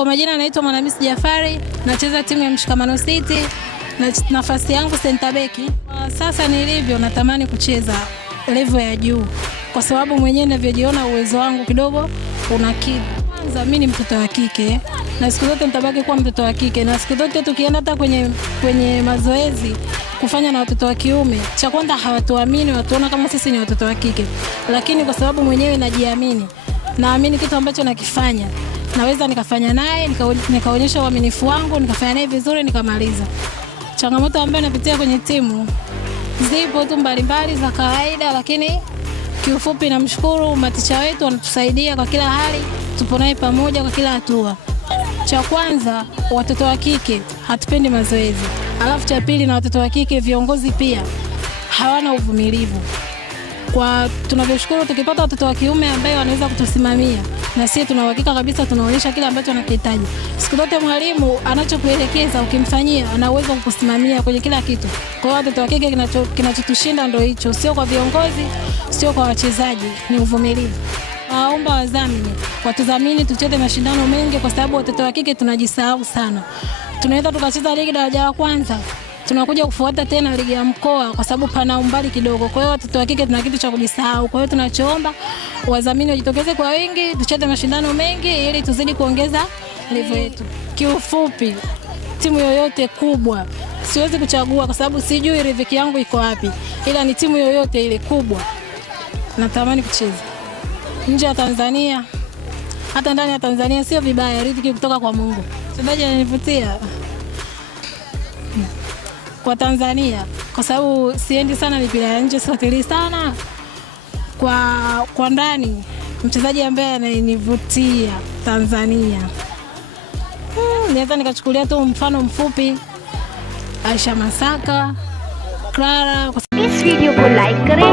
Kwa majina naitwa Mwanamisi Jafari, nacheza timu ya Mshikamano City na nafasi yangu center back. Sasa nilivyo natamani kucheza level ya juu kwa sababu mwenyewe ninavyojiona uwezo wangu kidogo unakidhi. Kwanza mimi ni mtoto wa kike na siku zote nitabaki kuwa mtoto wa kike, na siku zote tukienda hata kwenye mazoezi kufanya na watoto wa kiume, cha kwanza hawatuamini, watuona kama sisi ni watoto wa kike. Lakini kwa sababu mwenyewe najiamini, naamini kitu ambacho nakifanya naweza nikafanya naye, nikaonyesha uaminifu wangu, nikafanya naye vizuri, nikamaliza. Changamoto ambayo napitia kwenye timu zipo tu mbalimbali za kawaida, lakini kiufupi namshukuru maticha wetu wanatusaidia kwa kila hali, tupo naye pamoja kwa kila hatua. Cha kwanza, watoto wa kike hatupendi mazoezi. Alafu cha pili, na watoto wa kike viongozi pia hawana uvumilivu. Kwa tunavyoshukuru tukipata watoto wa kiume ambao wanaweza kutusimamia, na sisi tuna uhakika kabisa tunaonyesha kile ambacho anakihitaji. Siku zote mwalimu anachokuelekeza ukimfanyia ana uwezo kukusimamia kwenye kila kitu. Kwa hiyo watoto wa kike kinachotushinda ndio hicho, sio kwa viongozi, sio kwa wachezaji, ni uvumilivu. Naomba wadhamini watudhamini tucheze mashindano mengi kwa sababu watoto wa kike tunajisahau sana. Tunaweza tukacheza ligi daraja la kwanza, tunakuja kufuata tena ligi ya mkoa kwa sababu pana umbali kidogo. Kwa hiyo watoto wa kike tuna kitu cha kujisahau. Kwa hiyo tunachoomba wadhamini wajitokeze kwa wingi, tucheze mashindano mengi ili tuzidi kuongeza level yetu. Kiufupi, timu yoyote kubwa siwezi kuchagua kwa sababu sijui riziki yangu iko wapi, ila ni timu yoyote ile kubwa natamani kucheza. Nje ya Tanzania, hata ndani ya Tanzania sio vibaya, riziki kutoka kwa Mungu. Mchezaji ananivutia kwa Tanzania kwa sababu siendi sana mipira ya nje, sifuatilii sana. Kwa ndani, mchezaji ambaye ananivutia Tanzania, naweza nikachukulia tu mfano mfupi Aisha Masaka, Clara. इस वीडियो को लाइक करें,